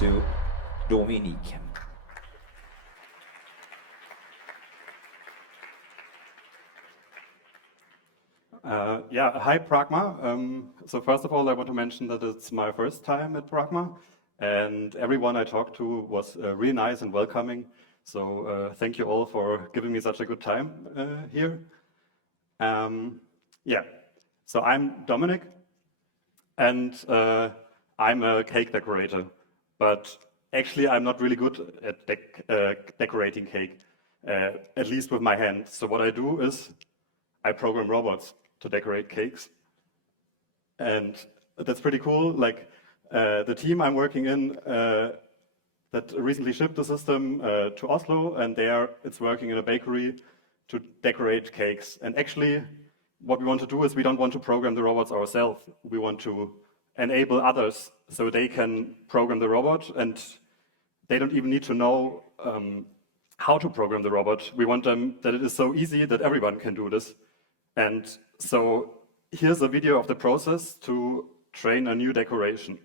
to Dominik. Hi Pragma. So first of all, I want to mention that it's my first time at Pragma, and everyone I talked to was really nice and welcoming. So thank you all for giving me such a good time here. So I'm Dominik, and I'm a cake decorator. But actually, I'm not really good at decorating cake, at least with my hand. So what I do is I program robots to decorate cakes. And that's pretty cool. Like the team I'm working in that recently shipped the system to Oslo, and there it's working in a bakery to decorate cakes. And actually, what we want to do is we don't want to program the robots ourselves. We want to enable others so they can program the robot, and they don't even need to know how to program the robot. We want them that it is so easy that everyone can do this. And so here's a video of the process to train a new decoration.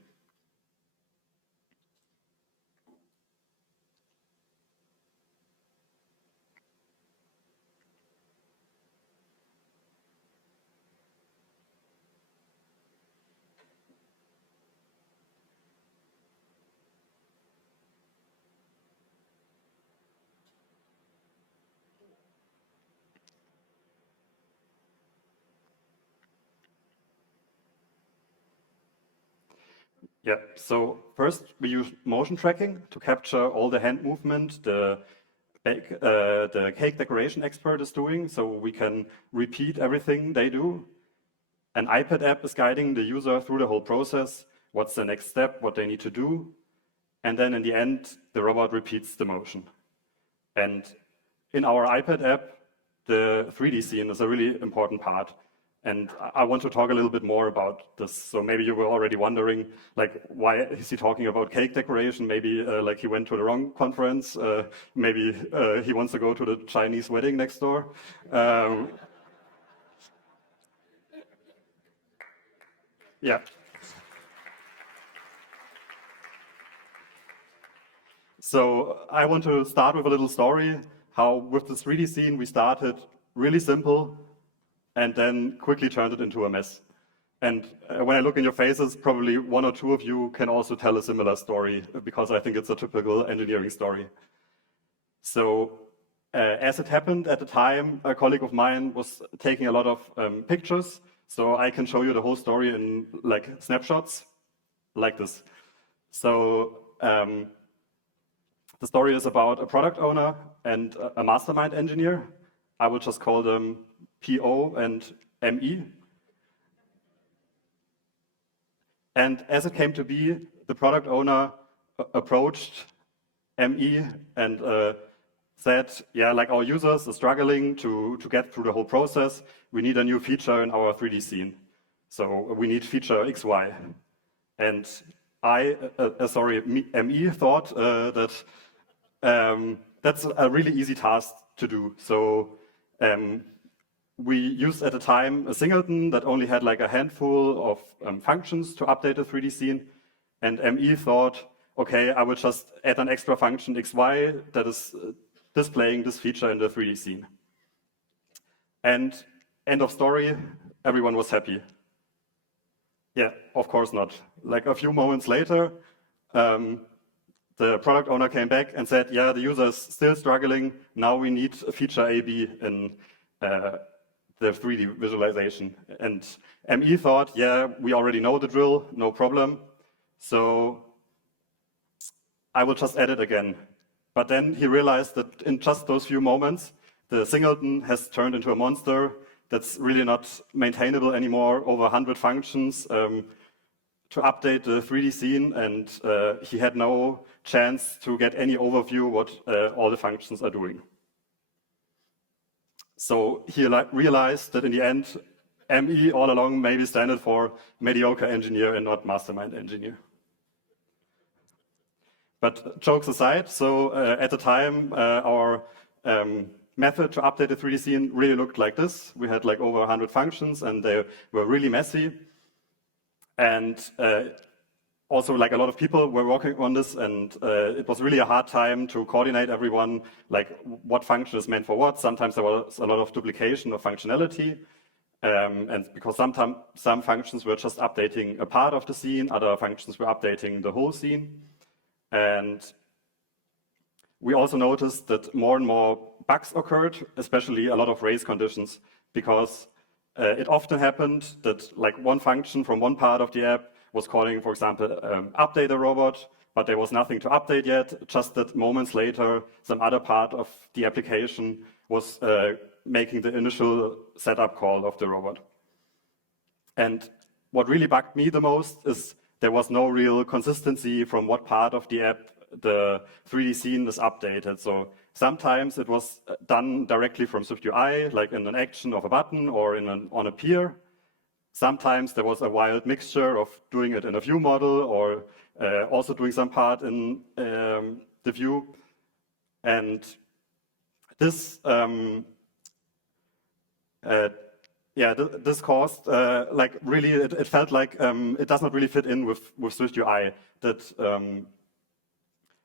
Yeah, so first we use motion tracking to capture all the hand movement the cake decoration expert is doing, so we can repeat everything they do. An iPad app is guiding the user through the whole process, what's the next step, what they need to do, and then in the end, the robot repeats the motion. And in our iPad app, the 3D scene is a really important part. And I want to talk a little bit more about this. So maybe you were already wondering, like, why is he talking about cake decoration? Maybe like he went to the wrong conference. Maybe he wants to go to the Chinese wedding next door. Yeah. So I want to start with a little story, how with this 3D scene we started really simple, and then quickly turned it into a mess. And when I look in your faces, probably one or two of you can also tell a similar story, because I think it's a typical engineering story. So as it happened at the time, a colleague of mine was taking a lot of pictures, so I can show you the whole story in like snapshots, like this. So the story is about a product owner and a mastermind engineer. I would just call them PO and ME. And as it came to be, the product owner approached ME and said, yeah, like our users are struggling to get through the whole process. We need a new feature in our 3D scene. So we need feature XY. And ME thought that that's a really easy task to do. So we used at the time a singleton that only had like a handful of functions to update the 3D scene. And ME thought, okay, I would just add an extra function XY that is displaying this feature in the 3D scene. And end of story, everyone was happy. Yeah, of course not. Like a few moments later, the product owner came back and said, yeah, the user is still struggling. Now we need a feature AB in the 3D visualization. And ME thought, yeah, we already know the drill, no problem. So I will just add it again. But then he realized that in just those few moments, the singleton has turned into a monster that's really not maintainable anymore, over 100 functions to update the 3D scene, and he had no chance to get any overview what all the functions are doing. So he realized that in the end, ME all along maybe standard for mediocre engineer and not mastermind engineer. But jokes aside, so at the time, our method to update the 3D scene really looked like this. We had like over 100 functions, and they were really messy. And also like a lot of people were working on this, and it was really a hard time to coordinate everyone, like what function is meant for what. Sometimes there was a lot of duplication of functionality, and because sometimes some functions were just updating a part of the scene, other functions were updating the whole scene. And we also noticed that more and more bugs occurred, especially a lot of race conditions, because it often happened that like one function from one part of the app was calling, for example, update a robot, but there was nothing to update yet, just that moments later, some other part of the application was making the initial setup call of the robot. And what really bugged me the most is there was no real consistency from what part of the app the 3D scene is updated. So sometimes it was done directly from SwiftUI, like in an action of a button or on a pier. Sometimes there was a wild mixture of doing it in a view model or also doing some part in the view. And this, this caused, like really, it felt like it does not really fit in with SwiftUI. That,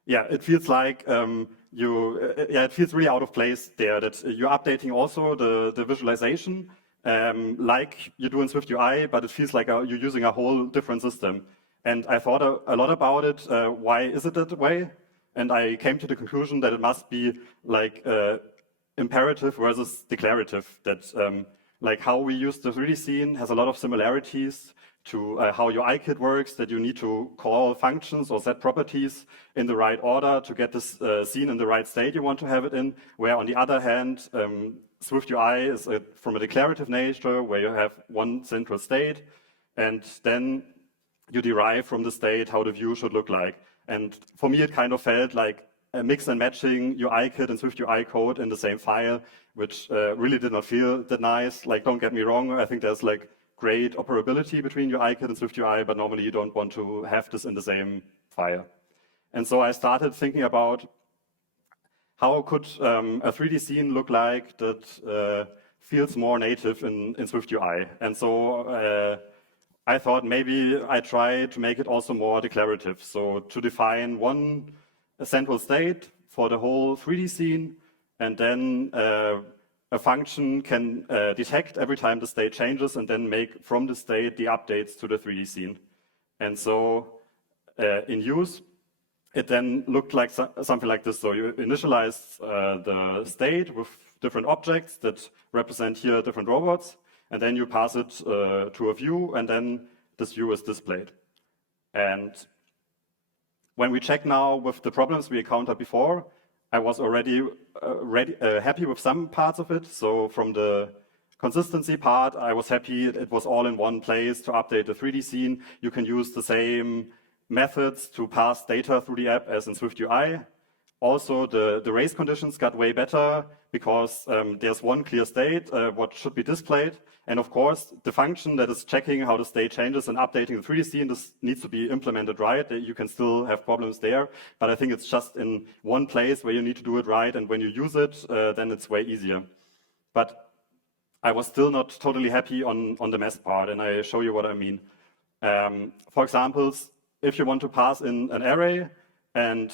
it feels like it feels really out of place there. That you're updating also the visualization, like you do in SwiftUI, but it feels like you're using a whole different system. And I thought a lot about it. Why is it that way? And I came to the conclusion that it must be like imperative versus declarative. That like how we use the 3D scene has a lot of similarities to how your iKit works, that you need to call functions or set properties in the right order to get this scene in the right state you want to have it in, where on the other hand, SwiftUI is from a declarative nature, where you have one central state, and then you derive from the state how the view should look like. And for me, it kind of felt like a mix and matching your iKit and SwiftUI code in the same file, which really did not feel that nice. Like, don't get me wrong, I think there's like great operability between your iKit and SwiftUI, but normally you don't want to have this in the same file. And so I started thinking about how could a 3D scene look like that feels more native in SwiftUI. And so I thought maybe I try to make it also more declarative. So to define one central state for the whole 3D scene, and then a function can detect every time the state changes and then make from the state the updates to the 3D scene. And so in use, it then looked like something like this. So you initialize the state with different objects that represent here different robots, and then you pass it to a view, and then this view is displayed. And when we check now with the problems we encountered before, I was already happy with some parts of it. So from the consistency part, I was happy it was all in one place to update the 3D scene. You can use the same methods to pass data through the app as in SwiftUI. Also, the race conditions got way better because there's one clear state, what should be displayed. And of course, the function that is checking how the state changes and updating the 3D scene, this needs to be implemented right. You can still have problems there, but I think it's just in one place where you need to do it right. And when you use it, then it's way easier. But I was still not totally happy on the mesh part, and I show you what I mean. For example, if you want to pass in an array, and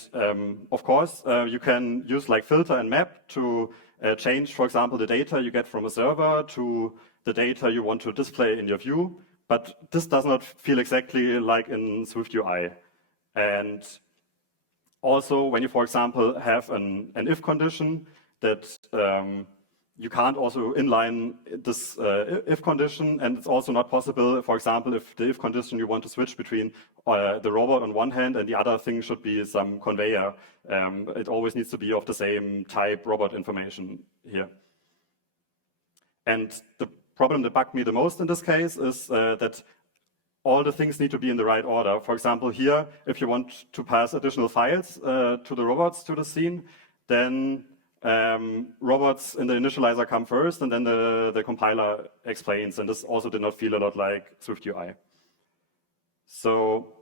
of course, you can use like filter and map to change, for example, the data you get from a server to the data you want to display in your view. But this does not feel exactly like in SwiftUI. And also, when you, for example, have an if condition that you can't also inline this if condition, and it's also not possible, for example, if the if condition you want to switch between the robot on one hand and the other thing should be some conveyor. It always needs to be of the same type robot information here. And the problem that bugged me the most in this case is that all the things need to be in the right order. For example, here, if you want to pass additional files to the robots to the scene, then robots in the initializer come first, and then the compiler explains. And this also did not feel a lot like SwiftUI. So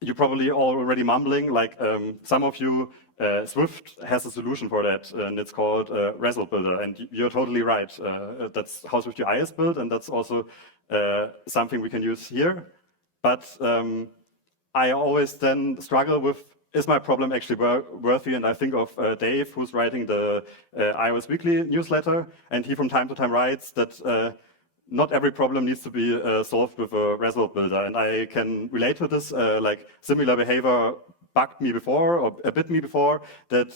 you're probably already mumbling, like some of you, Swift has a solution for that, and it's called rleBuilder. And you're totally right. That's how SwiftUI is built, and that's also something we can use here. But I always then struggle with, is my problem actually worthy? And I think of Dave, who's writing the iOS Weekly newsletter, and he from time to time writes that not every problem needs to be solved with a result builder. And I can relate to this, like similar behavior bugged me before, or bit me before, that,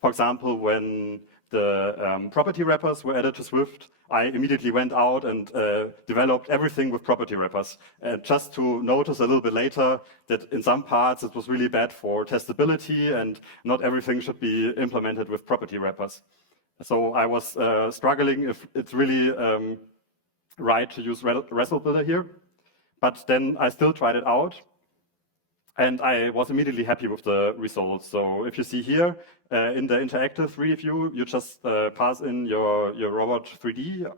for example, when the property wrappers were added to Swift, I immediately went out and developed everything with property wrappers, just to notice a little bit later that in some parts it was really bad for testability and not everything should be implemented with property wrappers. So I was struggling if it's really right to use result builder here, but then I still tried it out. And I was immediately happy with the results. So if you see here, in the interactive 3D view, you just pass in your robot 3D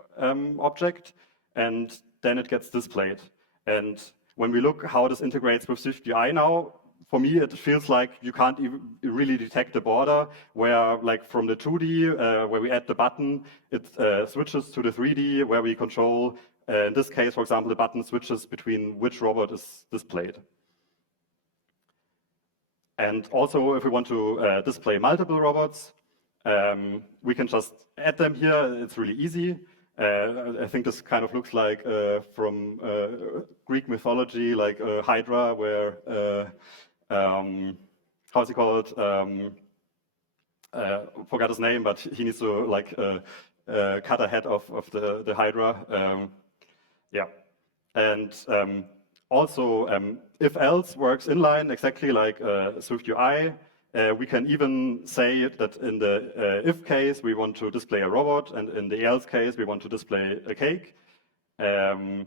object, and then it gets displayed. And when we look how this integrates with SwiftUI now, for me, it feels like you can't even really detect the border, where like from the 2D, where we add the button, it switches to the 3D, where we control, in this case, for example, the button switches between which robot is displayed. And also, if we want to display multiple robots, we can just add them here. It's really easy. I think this kind of looks like from Greek mythology, like Hydra, where, how's he called? Forgot his name, but he needs to like cut a head of the Hydra. Yeah. And also, if else works inline exactly like SwiftUI. We can even say that in the if case we want to display a robot, and in the else case we want to display a cake. And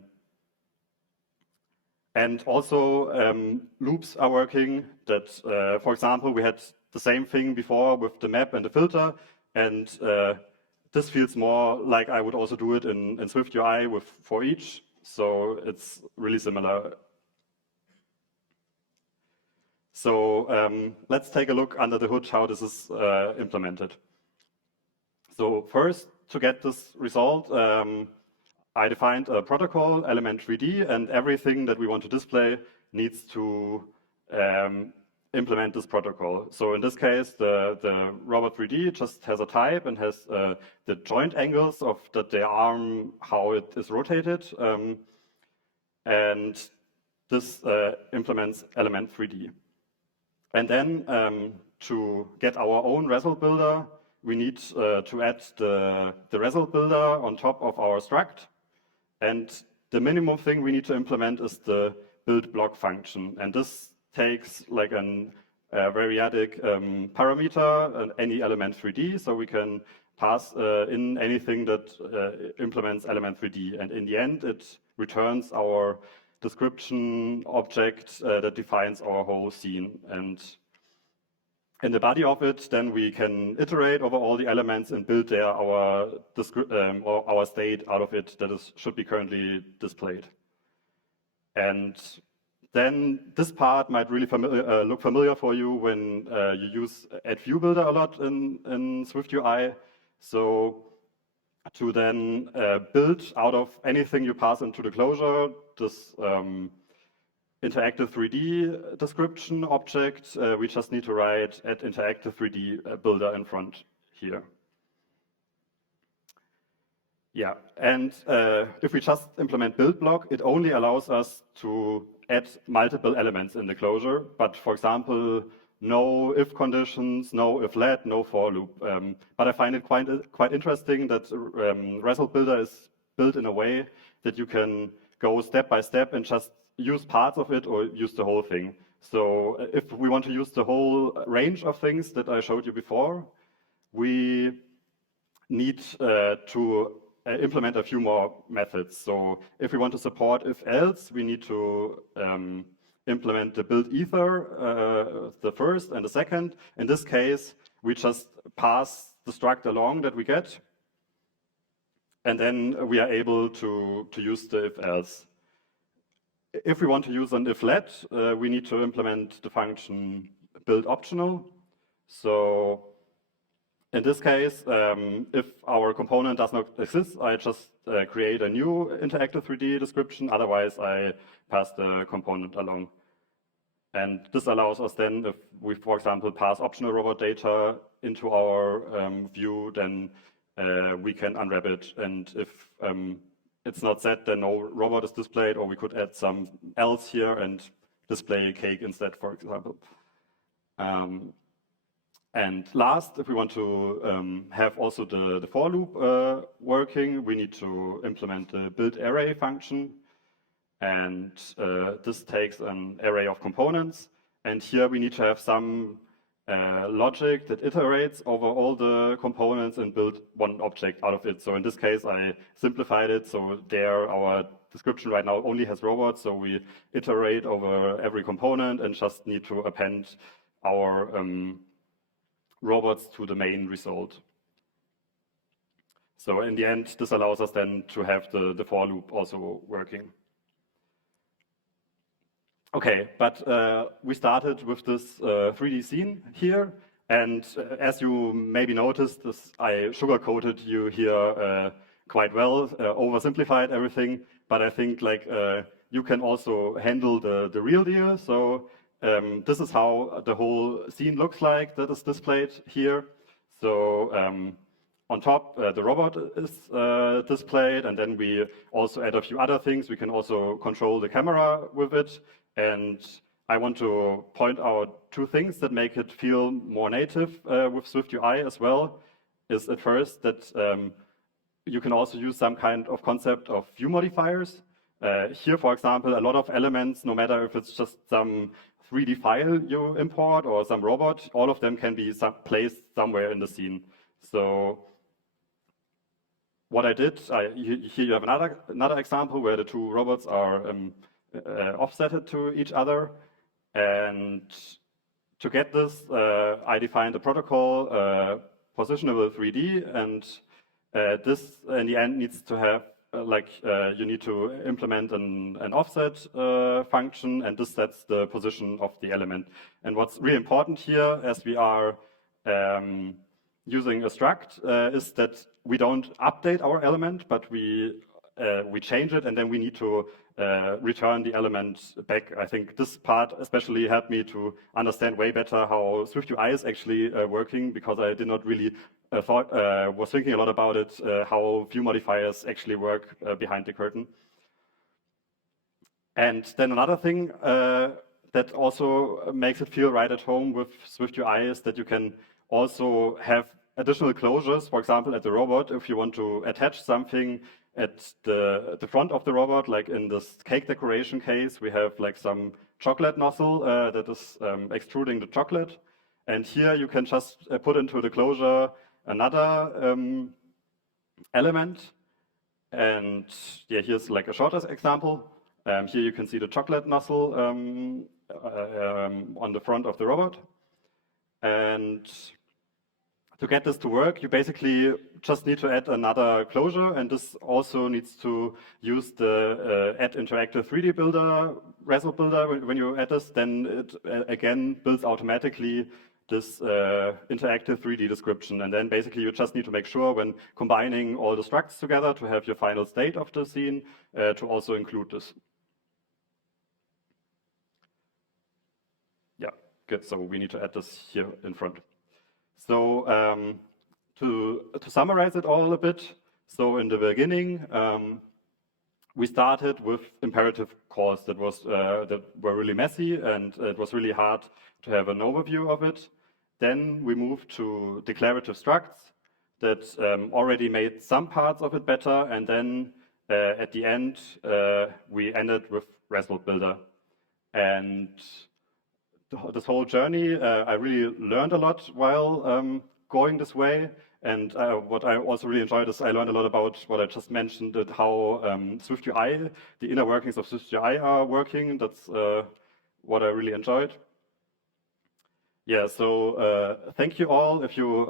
also loops are working. That, for example, we had the same thing before with the map and the filter, and this feels more like I would also do it in SwiftUI with for each. So it's really similar. So let's take a look under the hood how this is implemented. So first, to get this result, I defined a protocol, element 3D, and everything that we want to display needs to implement this protocol. So in this case, the robot 3D just has a type and has the joint angles of the arm, how it is rotated. And this implements element 3D. And then to get our own result builder, we need to add the result builder on top of our struct. And the minimum thing we need to implement is the build block function. And this takes like a variadic parameter and any element 3D, so we can pass in anything that implements element 3D. And in the end, it returns our description object that defines our whole scene. And in the body of it, then we can iterate over all the elements and build there our state out of it that should be currently displayed. And then this part might really look familiar for you when you use rleBuilder a lot in SwiftUI. So to then build out of anything you pass into the closure, this interactive 3D description object, we just need to write add interactive 3D builder in front here. Yeah, and if we just implement build block, it only allows us to add multiple elements in the closure, but for example, no if conditions, no if let, no for loop. But I find it quite interesting that result builder is built in a way that you can go step by step and just use parts of it or use the whole thing. So if we want to use the whole range of things that I showed you before, we need to implement a few more methods. So if we want to support if else, we need to implement the build ether, the first and the second. In this case, we just pass the struct along that we get, and then we are able to use the if else. If we want to use an if let, we need to implement the function build optional. So in this case, if our component does not exist, I just create a new interactive 3D description. Otherwise, I pass the component along. And this allows us then, if we, for example, pass optional robot data into our view, then we can unwrap it. And if it's not set, then no robot is displayed, or we could add some else here and display a cake instead, for example. And last, if we want to have also the for loop working, we need to implement the build array function. And this takes an array of components. And here we need to have some logic that iterates over all the components and build one object out of it. So in this case, I simplified it. So there, our description right now only has robots. So we iterate over every component and just need to append our robots to the main result. So in the end, this allows us then to have the for loop also working. Okay, but we started with this 3D scene here, and as you maybe noticed, I sugar-coated you here quite well, oversimplified everything, but I think like you can also handle the real deal. So this is how the whole scene looks like that is displayed here. So on top, the robot is displayed, and then we also add a few other things. We can also control the camera with it. And I want to point out two things that make it feel more native with SwiftUI as well. Is at first that you can also use some kind of concept of view modifiers. Here, for example, a lot of elements, no matter if it's just some 3D file you import or some robot, all of them can be placed somewhere in the scene. So what I did, here you have another example where the two robots are offsetted to each other, and to get this, I defined a protocol, positionable 3D, and this in the end needs to have you need to implement an offset function, and this sets the position of the element. And what's really important here, as we are using a struct, is that we don't update our element, but we change it, and then we need to return the element back. I think this part especially helped me to understand way better how SwiftUI is actually working, because I did not really was thinking a lot about it, how view modifiers actually work behind the curtain. And then another thing that also makes it feel right at home with SwiftUI is that you can also have additional closures, for example, at the robot, if you want to attach something at the front of the robot, like in this cake decoration case, we have like some chocolate nozzle that is extruding the chocolate. And here you can just put into the closure another element. And yeah, here's like a shorter example. Here you can see the chocolate nozzle on the front of the robot. And to get this to work, you basically just need to add another closure, and this also needs to use the add interactive 3D builder, rleBuilder. When you add this, then it again builds automatically this interactive 3D description. And then basically you just need to make sure when combining all the structs together to have your final state of the scene to also include this. Yeah, good. So we need to add this here in front. So to summarize it all a bit, so in the beginning, we started with imperative calls that were really messy, and it was really hard to have an overview of it. Then we moved to declarative structs that already made some parts of it better, and then at the end we ended with rleBuilder. And this whole journey, I really learned a lot while going this way. And what I also really enjoyed is I learned a lot about what I just mentioned, that how SwiftUI, the inner workings of SwiftUI are working. That's what I really enjoyed. Yeah, so thank you all. If you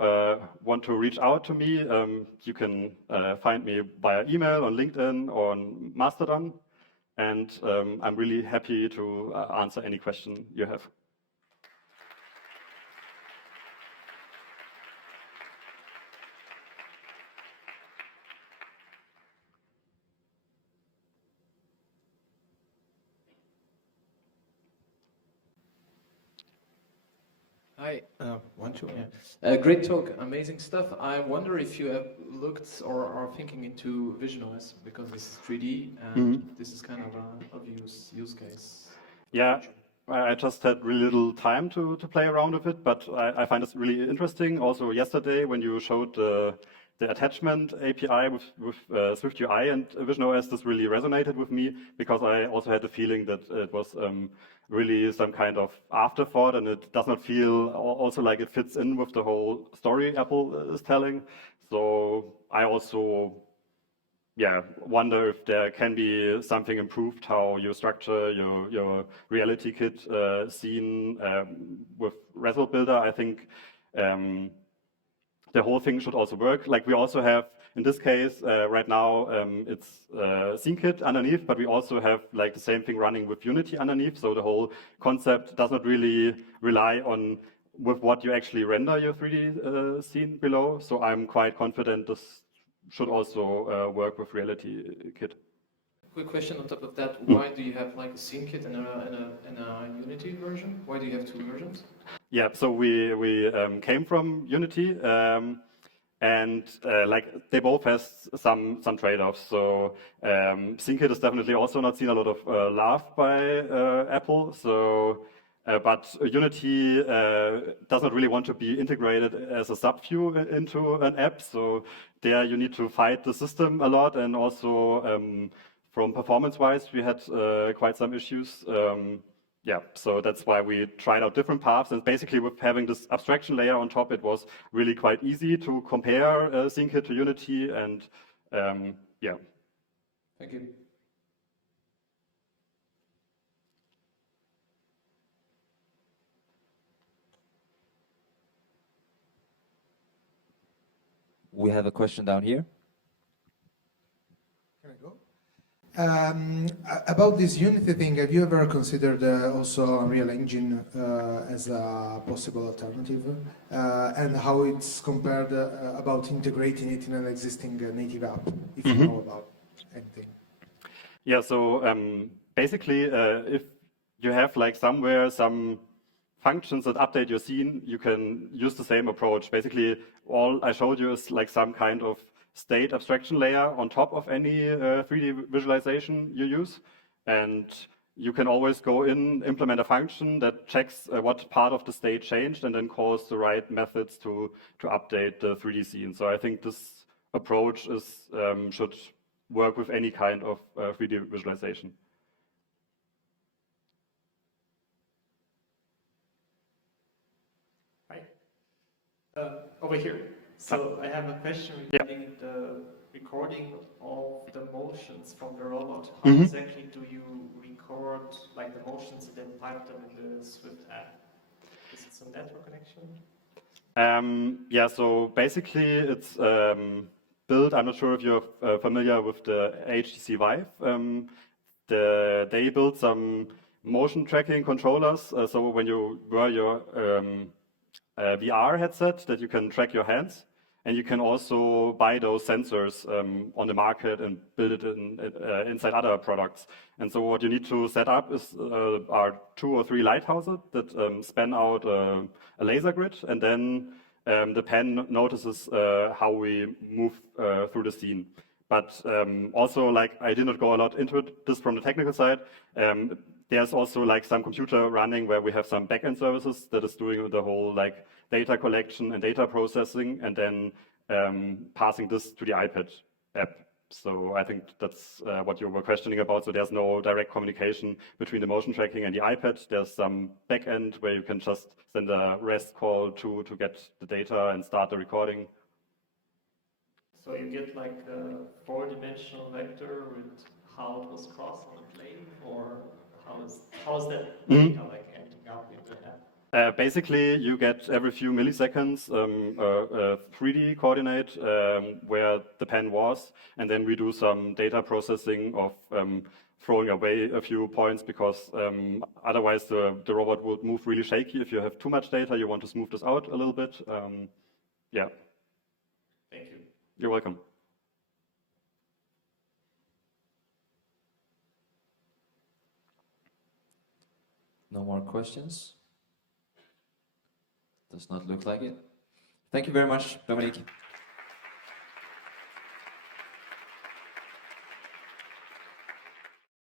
want to reach out to me, you can find me via email, on LinkedIn, or on Mastodon. And I'm really happy to answer any question you have. Hi, one, two, yeah. Great talk, amazing stuff. I wonder if you have looked or are thinking into VisionOS, because this is 3D and this is kind of a use case. Yeah, I just had really little time to play around with it, but I find this really interesting. Also, yesterday when you showed the attachment API with SwiftUI and VisionOS, this really resonated with me because I also had the feeling that it was really some kind of afterthought, and it does not feel also like it fits in with the whole story Apple is telling. So I also wonder if there can be something improved how you structure your reality kit scene with rleBuilder. I think the whole thing should also work. Like we also have, in this case, right now, it's scene kit underneath, but we also have like the same thing running with Unity underneath. So the whole concept does not really rely on with what you actually render your 3D scene below. So I'm quite confident this should also work with Reality Kit. Quick question on top of that: why do you have like a scene kit and a Unity version? Why do you have two versions? Yeah, so we came from Unity, and like they both has some trade-offs. So scene kit is definitely also not seen a lot of love by Apple. So. But Unity does not really want to be integrated as a sub-view into an app. So there you need to fight the system a lot. And also from performance-wise, we had quite some issues. Yeah, so that's why we tried out different paths. And basically with having this abstraction layer on top, it was really quite easy to compare SceneKit to Unity. And yeah. Thank you. We have a question down here. Can I go? About this Unity thing, have you ever considered also Unreal Engine as a possible alternative? And how it's compared about integrating it in an existing native app, if you know about anything? Yeah, so basically, if you have like somewhere some functions that update your scene, you can use the same approach. Basically, all I showed you is like some kind of state abstraction layer on top of any 3D visualization you use. And you can always go in, implement a function that checks what part of the state changed and then calls the right methods to update the 3D scene. So I think this approach is should work with any kind of 3D visualization. Over here. So I have a question regarding the recording of the motions from the robot. How exactly do you record like the motions and then pipe them in the Swift app? Is it some network connection? Yeah, so basically it's built, I'm not sure if you're familiar with the HTC Vive. They built some motion tracking controllers. So when you wear your VR headset, that you can track your hands, and you can also buy those sensors on the market and build it inside other products. And so what you need to set up is are 2 or 3 lighthouses that span out a laser grid, and then the pen notices how we move through the scene. But also, like, I did not go a lot into this from the technical side. There's also like some computer running where we have some backend services that is doing the whole like data collection and data processing, and then passing this to the iPad app. So I think that's what you were questioning about. So there's no direct communication between the motion tracking and the iPad. There's some backend where you can just send a REST call to get the data and start the recording. So you get like a 4-dimensional vector with how it was crossed on a plane, or how is that data like ending up in the app? Basically, you get every few milliseconds a 3D coordinate where the pen was, and then we do some data processing of throwing away a few points, because otherwise the robot would move really shaky. If you have too much data, you want to smooth this out a little bit. Yeah. Thank you. You're welcome. No more questions? Does not look like it. Thank you very much, Dominik.